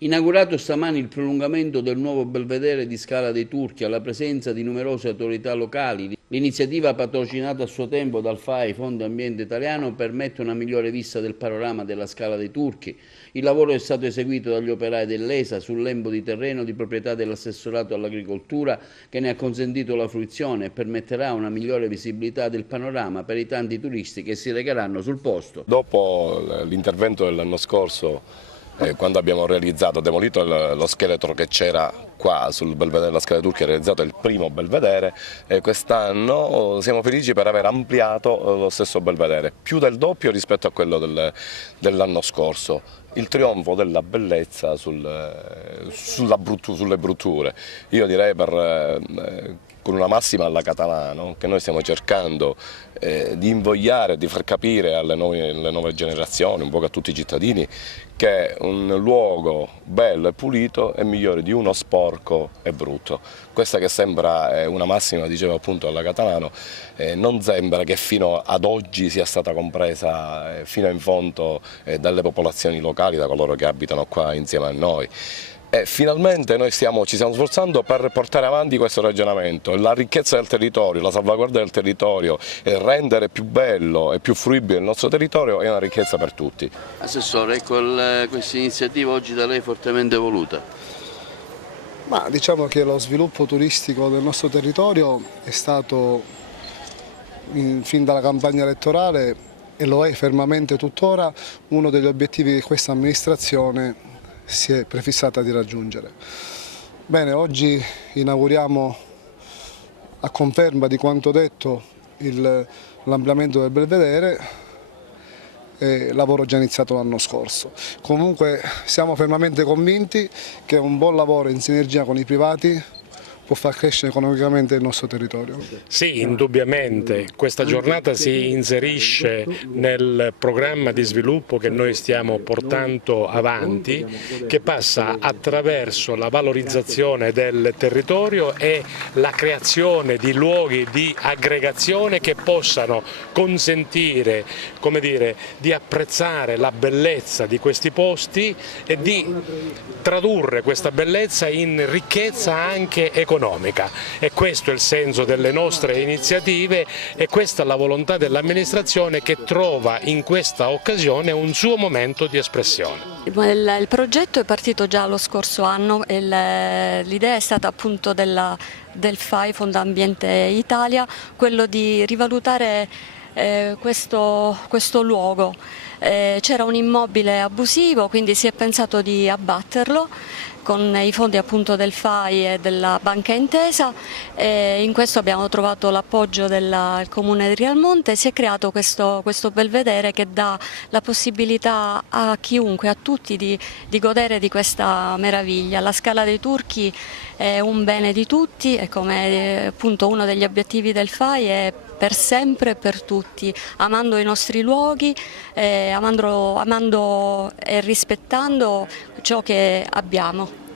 Inaugurato stamani il prolungamento del nuovo belvedere di Scala dei Turchi alla presenza di numerose autorità locali. L'iniziativa patrocinata a suo tempo dal FAI, Fondo Ambiente Italiano, permette una migliore vista del panorama della Scala dei Turchi. Il lavoro è stato eseguito dagli operai dell'ESA sul lembo di terreno di proprietà dell'assessorato all'agricoltura che ne ha consentito la fruizione e permetterà una migliore visibilità del panorama per i tanti turisti che si recheranno sul posto. Dopo l'intervento dell'anno scorso, quando abbiamo demolito lo scheletro che c'era qua sul belvedere della Scala dei Turchi, realizzato il primo belvedere, quest'anno siamo felici per aver ampliato lo stesso belvedere, più del doppio rispetto a quello dell'anno scorso. Il trionfo della bellezza sulle brutture. Io direi con una massima alla Catalano che noi stiamo cercando di invogliare, di far capire alle nuove generazioni, un po' a tutti i cittadini, che un luogo bello e pulito è migliore di uno sporco e brutto. Questa che sembra una massima, dicevo appunto alla Catalano, non sembra che fino ad oggi sia stata compresa fino in fondo dalle popolazioni locali, da coloro che abitano qua insieme a noi. E finalmente noi ci stiamo sforzando per portare avanti questo ragionamento, la ricchezza del territorio, la salvaguardia del territorio e rendere più bello e più fruibile il nostro territorio è una ricchezza per tutti. Assessore, ecco questa iniziativa oggi da lei fortemente voluta. Ma diciamo che lo sviluppo turistico del nostro territorio è stato fin dalla campagna elettorale e lo è fermamente tuttora uno degli obiettivi che questa amministrazione si è prefissata di raggiungere. Bene, oggi inauguriamo a conferma di quanto detto l'ampliamento del belvedere, lavoro già iniziato l'anno scorso. Comunque siamo fermamente convinti che un buon lavoro in sinergia con i privati può far crescere economicamente il nostro territorio. Sì, indubbiamente. Questa giornata si inserisce nel programma di sviluppo che noi stiamo portando avanti, che passa attraverso la valorizzazione del territorio e la creazione di luoghi di aggregazione che possano consentire, come dire, di apprezzare la bellezza di questi posti e di tradurre questa bellezza in ricchezza anche economica. E questo è il senso delle nostre iniziative e questa è la volontà dell'amministrazione che trova in questa occasione un suo momento di espressione. Il progetto è partito già lo scorso anno e l'idea è stata appunto del FAI, Fondo Ambiente Italia, quello di rivalutare questo luogo. C'era un immobile abusivo, quindi si è pensato di abbatterlo con i fondi appunto del FAI e della Banca Intesa. In questo abbiamo trovato l'appoggio del Comune di Rialmonte. Si è creato questo belvedere che dà la possibilità a chiunque, a tutti di godere di questa meraviglia. La Scala dei Turchi è un bene di tutti e come appunto uno degli obiettivi del FAI è per sempre e per tutti, amando i nostri luoghi, amando e rispettando ciò che abbiamo.